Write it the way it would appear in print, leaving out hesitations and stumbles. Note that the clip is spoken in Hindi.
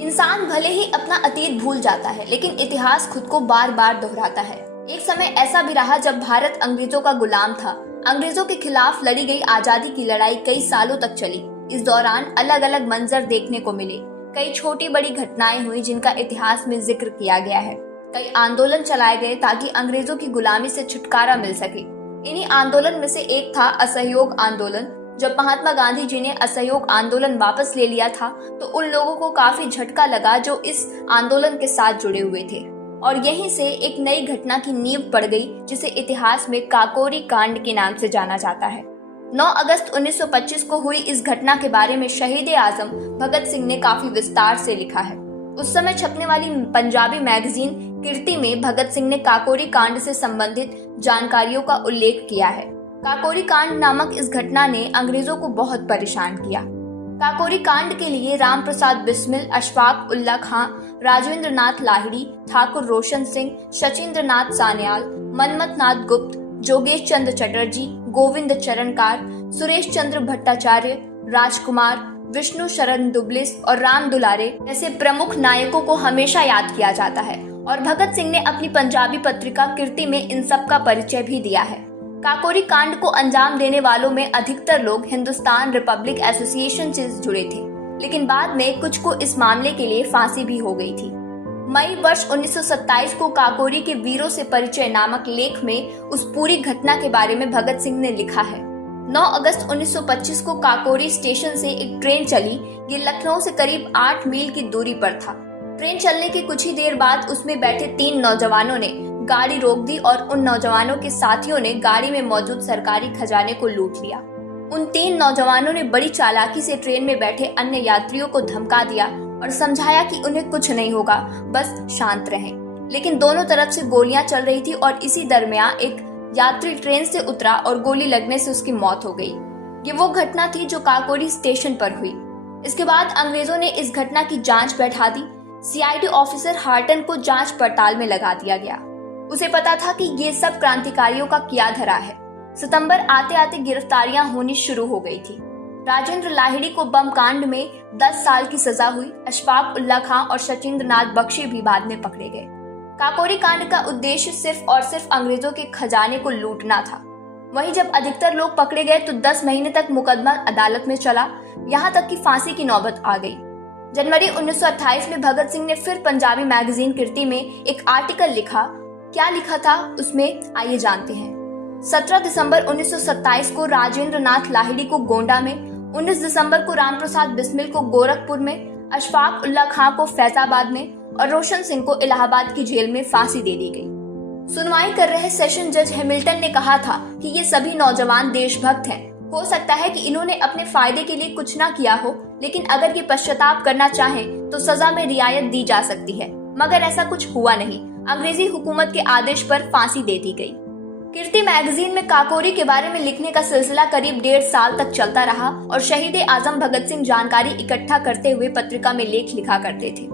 इंसान भले ही अपना अतीत भूल जाता है, लेकिन इतिहास खुद को बार बार दोहराता है। एक समय ऐसा भी रहा जब भारत अंग्रेजों का गुलाम था। अंग्रेजों के खिलाफ लड़ी गई आजादी की लड़ाई कई सालों तक चली। इस दौरान अलग अलग मंजर देखने को मिले। कई छोटी बड़ी घटनाएं हुई जिनका इतिहास में जिक्र किया गया है। कई आंदोलन चलाए गए ताकि अंग्रेजों की गुलामी से छुटकारा मिल सके। इन्हीं आंदोलन में से एक था असहयोग आंदोलन। जब महात्मा गांधी जी ने असहयोग आंदोलन वापस ले लिया था तो उन लोगों को काफी झटका लगा जो इस आंदोलन के साथ जुड़े हुए थे, और यहीं से एक नई घटना की नींव पड़ गई जिसे इतिहास में काकोरी कांड के नाम से जाना जाता है। 9 अगस्त 1925 को हुई इस घटना के बारे में शहीद-ए-आजम भगत सिंह ने काफी विस्तार से लिखा है। उस समय छपने वाली पंजाबी मैगजीन कीर्ति में भगत सिंह ने काकोरी कांड से संबंधित जानकारियों का उल्लेख किया है। काकोरी कांड नामक इस घटना ने अंग्रेजों को बहुत परेशान किया। काकोरी कांड के लिए राम प्रसाद बिस्मिल, अशफाक उल्ला खां, राजेंद्र नाथ लाहिड़ी, ठाकुर रोशन सिंह, शचीन्द्र नाथ सान्याल, मनमथ नाथ गुप्त, जोगेश चंद्र चटर्जी, गोविंद चरणकार, सुरेश चंद्र भट्टाचार्य, राजकुमार, विष्णु शरण दुबलिस और राम दुलारे जैसे प्रमुख नायकों को हमेशा याद किया जाता है, और भगत सिंह ने अपनी पंजाबी पत्रिका कीर्ति में इन सब का परिचय भी दिया है। काकोरी कांड को अंजाम देने वालों में अधिकतर लोग हिंदुस्तान रिपब्लिक एसोसिएशन से जुड़े थे, लेकिन बाद में कुछ को इस मामले के लिए फांसी भी हो गई थी। मई वर्ष 1927 को काकोरी के वीरों से परिचय नामक लेख में उस पूरी घटना के बारे में भगत सिंह ने लिखा है। 9 अगस्त 1925 को काकोरी स्टेशन से एक ट्रेन चली। ये लखनऊ से करीब 8 मील की दूरी पर था। ट्रेन चलने के कुछ ही देर बाद उसमें बैठे 3 नौजवानों ने गाड़ी रोक दी और उन नौजवानों के साथियों ने गाड़ी में मौजूद सरकारी खजाने को लूट लिया। उन 3 नौजवानों ने बड़ी चालाकी से ट्रेन में बैठे अन्य यात्रियों को धमका दिया और समझाया कि उन्हें कुछ नहीं होगा, बस शांत रहें। लेकिन दोनों तरफ से गोलियां चल रही थी और इसी दरमियान एक यात्री ट्रेन से उतरा और गोली लगने से उसकी मौत हो गई। ये वो घटना थी जो काकोरी स्टेशन पर हुई। इसके बाद अंग्रेजों ने इस घटना की जांच बैठा दी। सीआईडी ऑफिसर हार्टन को जांच पड़ताल में लगा दिया गया। उसे पता था कि ये सब क्रांतिकारियों का किया धरा है। सितंबर आते आते गिरफ्तारियां होनी शुरू हो गई थी। राजेंद्र लाहिड़ी को बम कांड में 10 साल की सजा हुई। अशफाक उल्ला खां और शचीन्द्र नाथ बख्शी भी बाद में पकड़े गए। काकोरी कांड का उद्देश्य सिर्फ और सिर्फ अंग्रेजों के खजाने को लूटना था। वहीं जब अधिकतर लोग पकड़े गए तो 10 महीने तक मुकदमा अदालत में चला, यहाँ तक कि फांसी की नौबत आ गई। जनवरी 1928 में भगत सिंह ने फिर पंजाबी मैगजीन कीर्ति में एक आर्टिकल लिखा। क्या लिखा था उसमें, आइए जानते हैं। 17 दिसंबर 1927 को राजेंद्र नाथ लाहिड़ी को गोंडा में, 19 दिसंबर को रामप्रसाद बिस्मिल को गोरखपुर में, अशफाक उल्ला खां को फैजाबाद में और रोशन सिंह को इलाहाबाद की जेल में फांसी दे दी गई। सुनवाई कर रहे सेशन जज हैमिल्टन ने कहा था कि ये सभी नौजवान देशभक्त हैं। हो सकता है कि इन्होंने अपने फायदे के लिए कुछ ना किया हो, लेकिन अगर ये पश्चाताप करना चाहें तो सजा में रियायत दी जा सकती है। मगर ऐसा कुछ हुआ नहीं। अंग्रेजी हुकूमत के आदेश पर फांसी दे दी गई। कीर्ति मैगजीन में काकोरी के बारे में लिखने का सिलसिला करीब 1.5 साल तक चलता रहा और शहीद-ए-आजम भगत सिंह जानकारी इकट्ठा करते हुए पत्रिका में लेख लिखा करते थे।